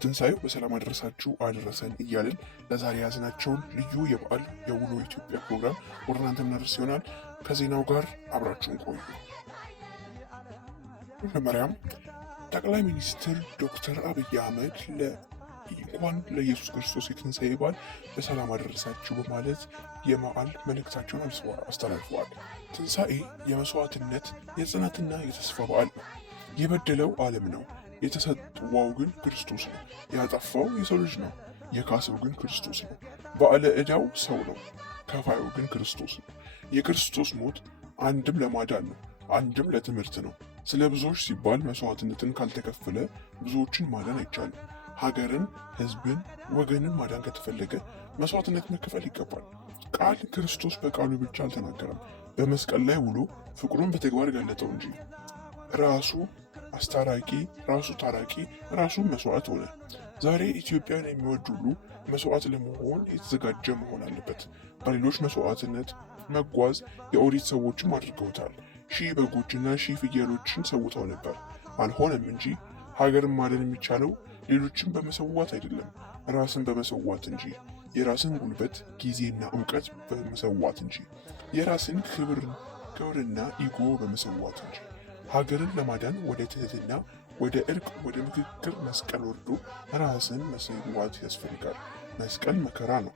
ለትንሣኤው በሰላም አደረሳችሁ አደረሰን እያልን ለዛሬ ያዝናቸውን ልዩ የበዓል የውሎ ኢትዮጵያ ፕሮግራም ወደ እናንተ እናደርስ ይሆናል። ከዜናው ጋር አብራችሁን ቆዩ። መጀመሪያም ጠቅላይ ሚኒስትር ዶክተር አብይ አህመድ እንኳን ለኢየሱስ ክርስቶስ የትንሣኤ በዓል በሰላም አደረሳችሁ በማለት የበዓል መልእክታቸውን አስተላልፈዋል። ትንሣኤ የመስዋዕትነት የጽናትና የተስፋ በዓል ነው። የበደለው ዓለም ነው፣ የተሰዋው ግን ክርስቶስ ነው። ያጠፋው የሰው ልጅ ነው፣ የካሰው ግን ክርስቶስ ነው። ባለ ዕዳው ሰው ነው፣ ከፋዩ ግን ክርስቶስ ነው። የክርስቶስ ሞት አንድም ለማዳን ነው፣ አንድም ለትምህርት ነው። ስለ ብዙዎች ሲባል መስዋዕትነትን ካልተከፈለ ብዙዎችን ማዳን አይቻልም። ሀገርን፣ ሕዝብን፣ ወገንን ማዳን ከተፈለገ መስዋዕትነት መከፈል ይገባል። ቃል ክርስቶስ በቃሉ ብቻ አልተናገረም፣ በመስቀል ላይ ውሎ ፍቅሩን በተግባር ገለጠው እንጂ። ራሱ አስታራቂ፣ ራሱ ታራቂ፣ ራሱ መስዋዕት ሆነ። ዛሬ ኢትዮጵያን የሚወድ ሁሉ መስዋዕት ለመሆን የተዘጋጀ መሆን አለበት። በሌሎች መስዋዕትነት መጓዝ የኦሪት ሰዎችም አድርገውታል። 1000 በጎችና 1000 ፍየሎችን ሰውተው ነበር። አልሆነም እንጂ ሀገርን ማዳን የሚቻለው ሌሎችን በመሰዋት አይደለም፣ ራስን በመሰዋት እንጂ። የራስን ጉልበት፣ ጊዜና እውቀት በመሰዋት እንጂ። የራስን ክብርና ኢጎ በመሰዋት እንጂ። ሀገርን ለማዳን ወደ ትህትና፣ ወደ እርቅ፣ ወደ ምክክር መስቀል ወርዶ ራስን መሰዋት ያስፈልጋል። መስቀል መከራ ነው፣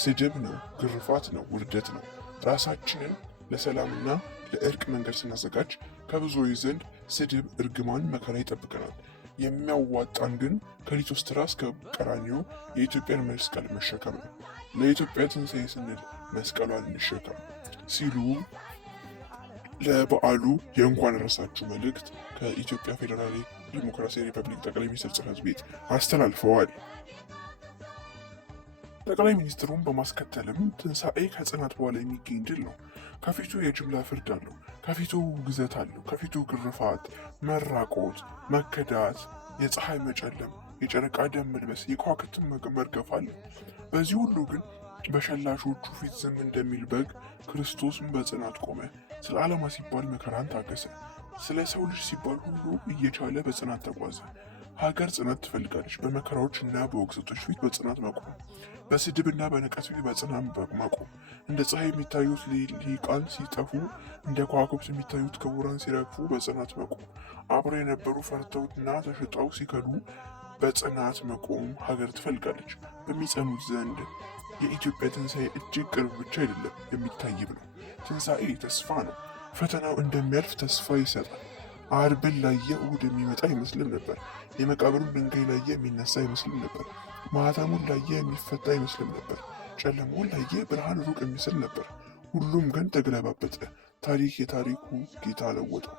ስድብ ነው፣ ግርፋት ነው፣ ውርደት ነው። ራሳችንን ለሰላምና ለእርቅ መንገድ ስናዘጋጅ ከብዙዎች ዘንድ ስድብ፣ እርግማን፣ መከራ ይጠብቀናል። የሚያዋጣን ግን ከሊቶስትራ እስከ ቀራኒዮ የኢትዮጵያን መስቀል መሸከም ነው። ለኢትዮጵያ ትንሣኤ ስንል መስቀሏን እንሸከም ሲሉ ለበዓሉ የእንኳን አደረሳችሁ መልእክት ከኢትዮጵያ ፌዴራል ዲሞክራሲያዊ ሪፐብሊክ ጠቅላይ ሚኒስትር ጽሕፈት ቤት አስተላልፈዋል። ጠቅላይ ሚኒስትሩን በማስከተልም ትንሣኤ ከጽናት በኋላ የሚገኝ ድል ነው። ከፊቱ የጅምላ ፍርድ አለው፣ ከፊቱ ግዘት አለው፣ ከፊቱ ግርፋት፣ መራቆት፣ መከዳት፣ የፀሐይ መጨለም፣ የጨረቃ ደም መልበስ፣ የከዋክብትን መርገፍ አለው። በዚህ ሁሉ ግን በሸላቾቹ ፊት ዝም እንደሚል በግ ክርስቶስን በጽናት ቆመ። ስለ ዓላማ ሲባል መከራን ታገሰ። ስለ ሰው ልጅ ሲባል ሁሉ እየቻለ በጽናት ተጓዘ። ሀገር ጽናት ትፈልጋለች። በመከራዎች እና በውግዘቶች ፊት በጽናት መቆም፣ በስድብና በንቀት ፊት በጽናት መቆም። እንደ ፀሐይ የሚታዩት ሊቃን ሲጠፉ፣ እንደ ከዋክብት የሚታዩት ክቡራን ሲረግፉ በጽናት መቆም። አብረው የነበሩ ፈርተውና ተሽጠው ሲከዱ በጽናት መቆም ሀገር ትፈልጋለች። በሚጸኑት ዘንድ የኢትዮጵያ ትንሣኤ እጅግ ቅርብ ብቻ አይደለም፣ የሚታይም ነው። ትንሣኤ ተስፋ ነው። ፈተናው እንደሚያልፍ ተስፋ ይሰጣል። አርብን ላየ እሁድ የሚመጣ አይመስልም ነበር። የመቃብሩን ድንጋይ ላየ የሚነሳ አይመስልም ነበር። ማኅተሙን ላየ የሚፈታ አይመስልም ነበር። ጨለማውን ላየ ብርሃን ሩቅ የሚመስል ነበር። ሁሉም ግን ተገለባበጠ። ታሪክ የታሪኩ ጌታ ለወጠው።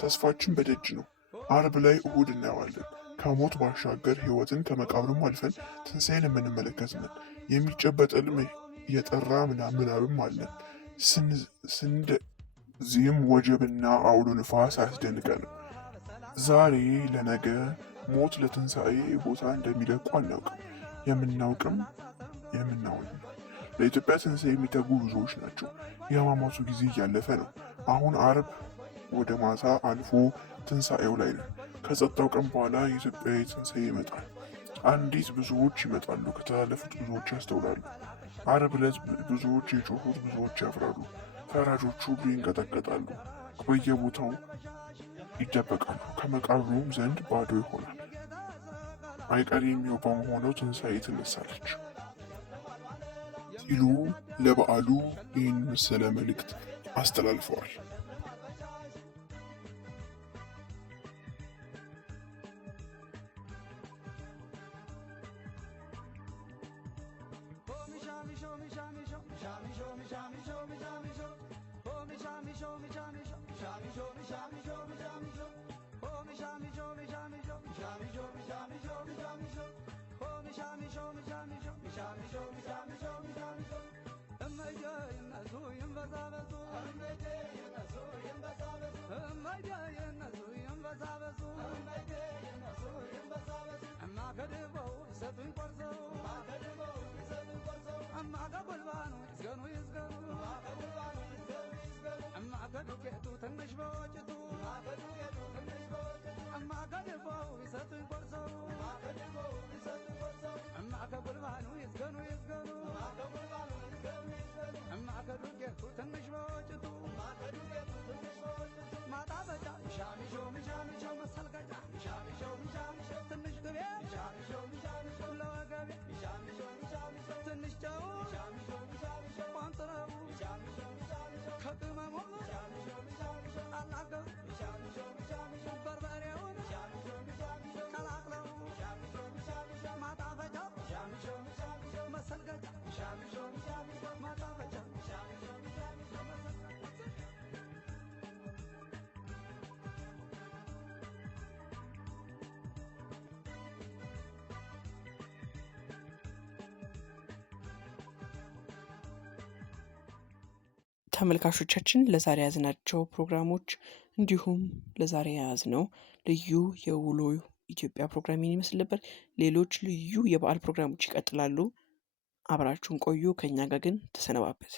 ተስፋችን በደጅ ነው። አርብ ላይ እሁድ እናየዋለን። ከሞት ባሻገር ሕይወትን ከመቃብርም አልፈን ትንሣኤን የምንመለከት ነን። የሚጨበጥ ሕልም የጠራ ምናብም አለን። ስንዚህም ወጀብና አውሎ ንፋስ አያስደንቀንም። ዛሬ ለነገ ሞት ለትንሣኤ ቦታ እንደሚለቁ አናውቅም። የምናውቅም የምናውንም ለኢትዮጵያ ትንሣኤ የሚተጉ ብዙዎች ናቸው። የሕማማቱ ጊዜ እያለፈ ነው። አሁን አርብ ወደ ማታ አልፎ ትንሣኤው ላይ ነው። ከጸጥታው ቀን በኋላ የኢትዮጵያ ትንሣኤ ይመጣል። አንዲት ብዙዎች ይመጣሉ፣ ከተላለፉት ብዙዎች ያስተውላሉ። አርብ ዕለት ብዙዎች የጮሁት ብዙዎች ያፍራሉ። ፈራጆቹ ሁሉ ይንቀጠቀጣሉ፣ በየቦታው ይደበቃሉ። ከመቃብሩም ዘንድ ባዶ ይሆናል። አይቀሬ በመሆነው ትንሣኤ ትነሳለች ሲሉ ለበዓሉ ይህን መሰለ መልእክት አስተላልፈዋል። I'm ተመልካቾቻችን ለዛሬ የያዝናቸው ፕሮግራሞች እንዲሁም ለዛሬ የያዝነው ልዩ የውሎ ኢትዮጵያ ፕሮግራም ይመስል ነበር። ሌሎች ልዩ የበዓል ፕሮግራሞች ይቀጥላሉ። አብራችሁን ቆዩ። ከኛ ጋር ግን ተሰነባበት።